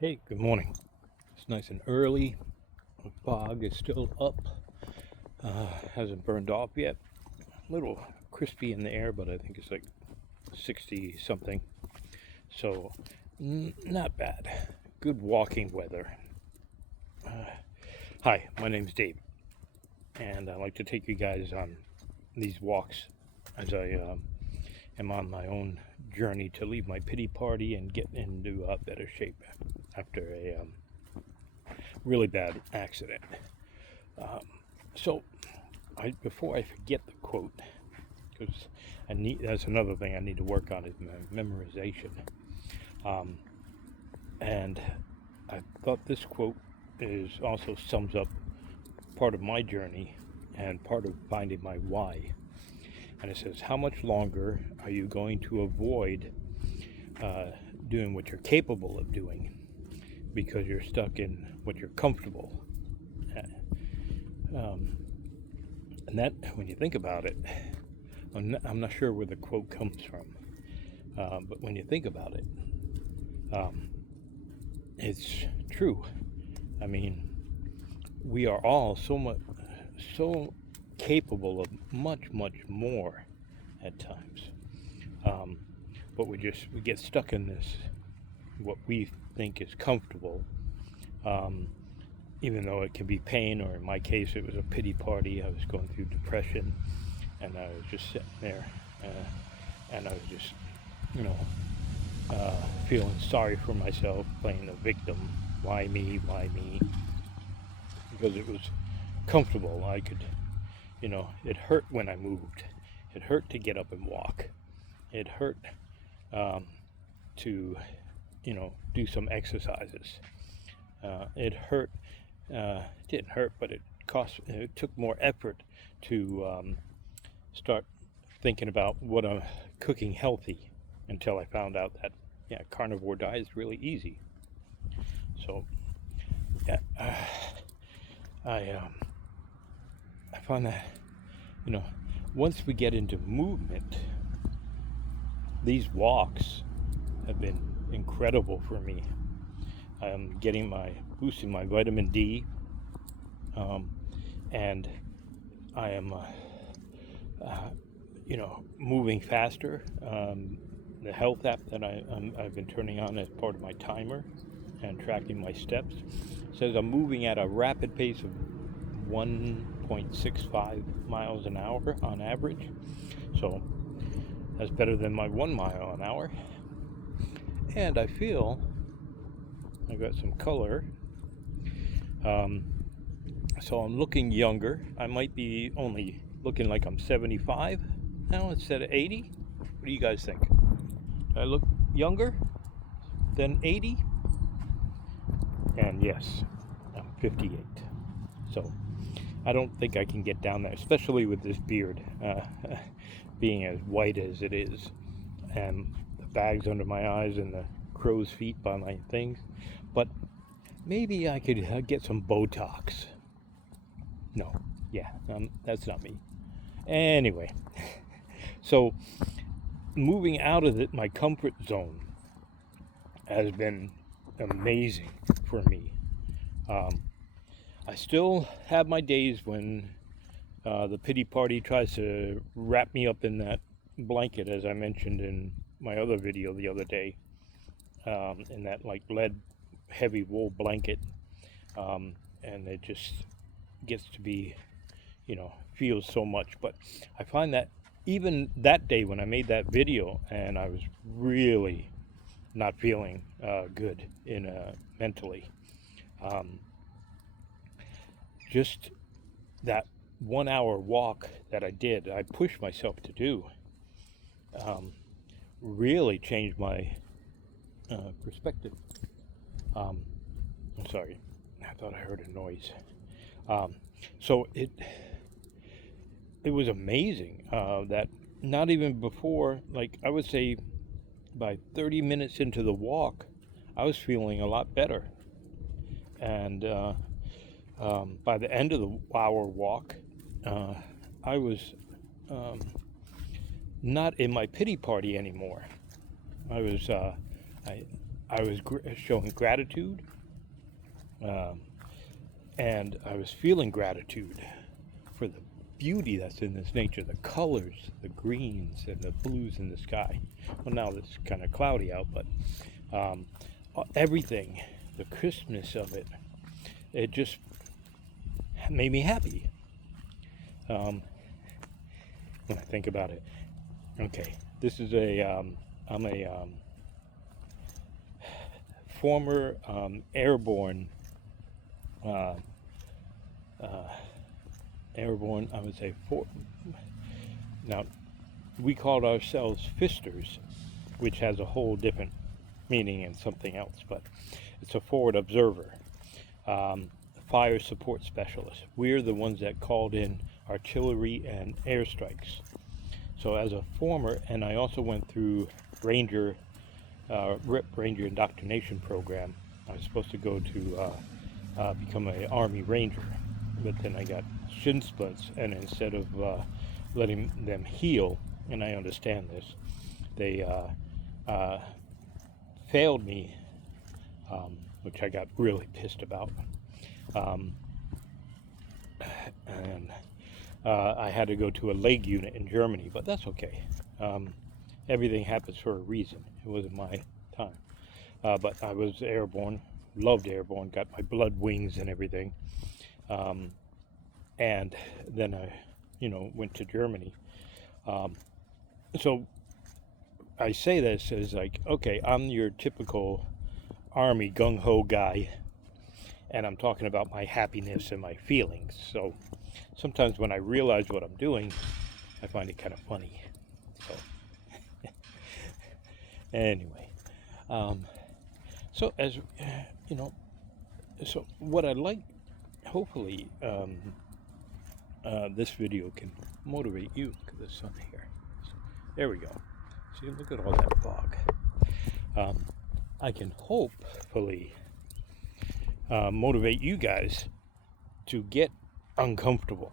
Hey, good morning. It's nice and early. The fog is still up. Hasn't burned off yet. A little crispy in the air, but I think it's like 60 something. So, not bad. Good walking weather. Hi, my name's Dave, and I like to take you guys on these walks as I am on my own journey to leave my pity party and get into better shape after a really bad accident. Um, so, before I forget the quote, because that's another thing I need to work on is memorization. Um, and I thought this quote is also sums up part of my journey and part of finding my why. And it says, "How much longer are you going to avoid doing what you're capable of doing because you're stuck in what you're comfortable?" Um, and that, when you think about it, I'm not sure where the quote comes from, but when you think about it, um, it's true. I mean, we are all so capable of much, much more at times, um, but we get stuck in this what we think is comfortable, um, even though it can be pain, or in my case, it was a pity party. I was going through depression, and I was just sitting there, and I was just, you know, feeling sorry for myself, playing the victim. Why me? Why me? Because it was comfortable. I could, it hurt when I moved. It hurt to get up and walk. It hurt um, to, do some exercises. It hurt. It didn't hurt, but it cost. It took more effort to start thinking about what I'm cooking healthy until I found out that carnivore diet is really easy. So yeah, I find that you know once we get into movement, these walks have been incredible for me. I'm boosting my vitamin D, and I am moving faster. The health app that I've been turning on as part of my timer and tracking my steps says I'm moving at a rapid pace of 1.65 miles an hour on average. So that's better than my 1 mile an hour. And I feel I got some color. So I'm looking younger. I might be only looking like I'm 75 now instead of 80. What do you guys think? Do I look younger than 80? And yes, I'm 58. So I don't think I can get down there, especially with this beard being as white as it is, and the bags under my eyes and the crow's feet by my things. But maybe I could get some Botox. No, that's not me. Anyway, so moving out of my comfort zone has been amazing for me. I still have my days when the pity party tries to wrap me up in that blanket, as I mentioned in my other video the other day, in that like lead heavy wool blanket, and it just gets to be, feels so much. But I find that even that day when I made that video and I was really not feeling good mentally, just that 1 hour walk that I did, I pushed myself to do, really changed my perspective. I'm sorry, I thought I heard a noise. So it was amazing that not even before, like I would say, by 30 minutes into the walk, I was feeling a lot better. And by the end of the hour walk, I was not in my pity party anymore. I was, I was showing gratitude, um, and I was feeling gratitude for the beauty that's in this nature, the colors, the greens and the blues in the sky. Well, now it's kind of cloudy out, but um, everything, the crispness of it, it just made me happy when I think about it. Okay, this is I'm a former airborne, uh, uh, I would say, now we called ourselves fisters, which has a whole different meaning and something else, but it's a forward observer, um, fire support specialist. We're the ones that called in artillery and airstrikes. So as a former, and I also went through Ranger, RIP, Ranger Indoctrination Program. I was supposed to go to become an Army Ranger, but then I got shin splints, and instead of letting them heal, and I understand this, they failed me, which I got really pissed about. And I had to go to a leg unit in Germany, but that's okay. Everything happens for a reason. It wasn't my time. But I was airborne, loved airborne, got my blood wings and everything. And then I, went to Germany. So I say this as like, okay, I'm your typical Army gung-ho guy, and I'm talking about my happiness and my feelings. So sometimes when I realize what I'm doing, I find it kind of funny. So anyway, so as you know, so what I like, hopefully, this video can motivate you. Look at the sun here. There we go. See, look at all that fog. I can hopefully motivate you guys to get uncomfortable,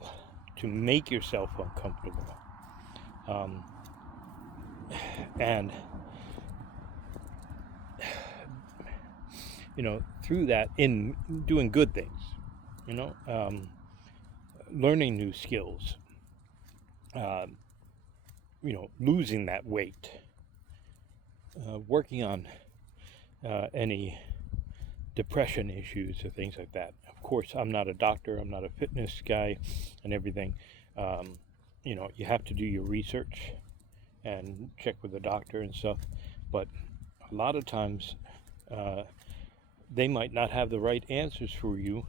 to make yourself uncomfortable, and through that, in doing good things, learning new skills, losing that weight, working on any depression issues or things like that. Of course, I'm not a doctor, I'm not a fitness guy and everything. You have to do your research and check with the doctor and stuff, but a lot of times they might not have the right answers for you,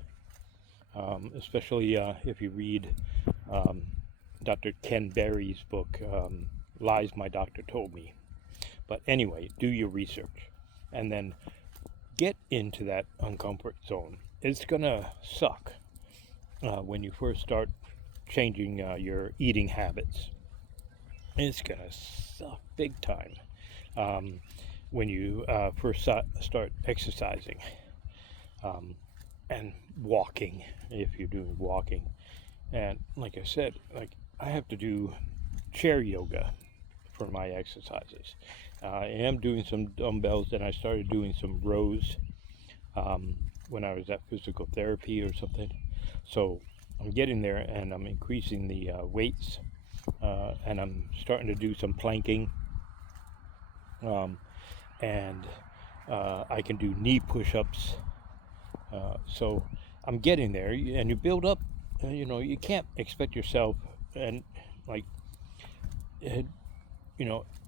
especially if you read Dr. Ken Berry's book, Lies My Doctor Told Me. But anyway, do your research and then get into that uncomfort zone. It's gonna suck when you first start changing your eating habits. It's gonna suck big time when you first start exercising and walking, if you're doing walking. And like I said, I have to do chair yoga for my exercises. I am doing some dumbbells, and I started doing some rows when I was at physical therapy or something. So I'm getting there, and I'm increasing the weights, and I'm starting to do some planking, and I can do knee push-ups. So I'm getting there, and you build up. You can't expect yourself, and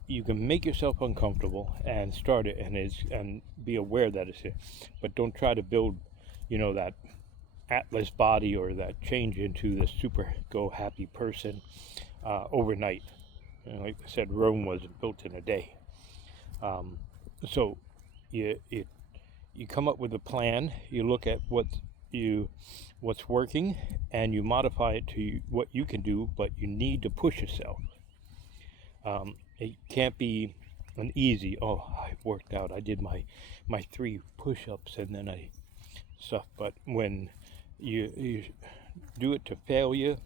you can make yourself uncomfortable and start it, and be aware that it's here, but don't try to build, that Atlas body or that change into the super go happy person overnight. Like I said, Rome wasn't built in a day. So you come up with a plan. You look at what's working, and you modify it to what you can do, but you need to push yourself. It can't be an easy, I worked out, I did my 3 push-ups and then I stuff. But when you do it to failure,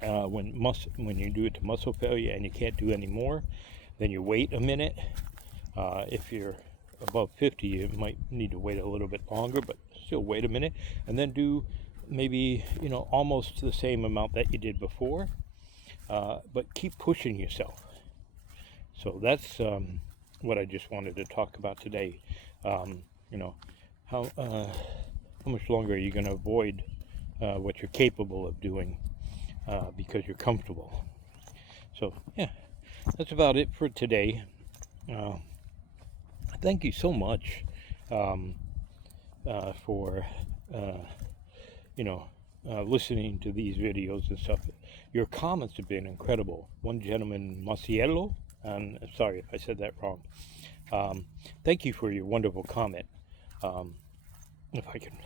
when you do it to muscle failure and you can't do any more, then you wait a minute. If you're above 50, you might need to wait a little bit longer, but still wait a minute, and then do maybe, almost the same amount that you did before, but keep pushing yourself. So that's what I just wanted to talk about today. How much longer are you going to avoid what you're capable of doing because you're comfortable? So yeah, that's about it for today. Thank you so much for listening to these videos and stuff. Your comments have been incredible. One gentleman, Maciello, and sorry if I said that wrong. Thank you for your wonderful comment. If I can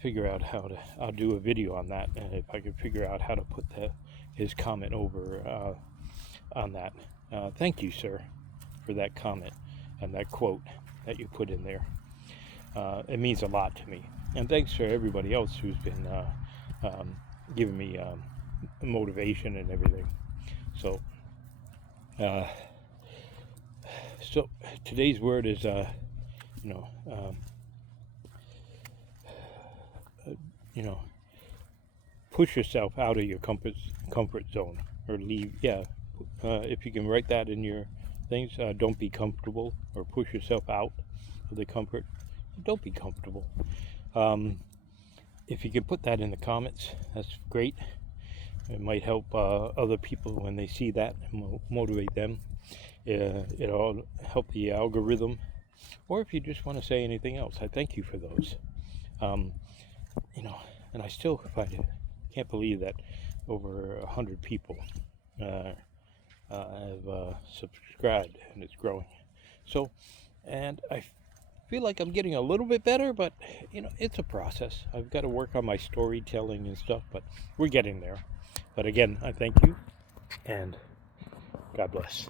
figure out how to, I'll do a video on that, and if I can figure out how to put his comment over on that. Thank you, sir, for that comment and that quote that you put in there. It means a lot to me. And thanks for everybody else who's been giving me motivation and everything. So, so today's word is, push yourself out of your comfort zone, or leave. Yeah, if you can write that in your things, don't be comfortable, or push yourself out of the comfort. Don't be comfortable. If you can put that in the comments, that's great. It might help other people when they see that, motivate them. It'll help the algorithm. Or if you just want to say anything else, I thank you for those. And I still can't believe that over 100 people have subscribed, and it's growing. So, and I feel like I'm getting a little bit better, but it's a process. I've got to work on my storytelling and stuff, but we're getting there. But again, I thank you, and God bless.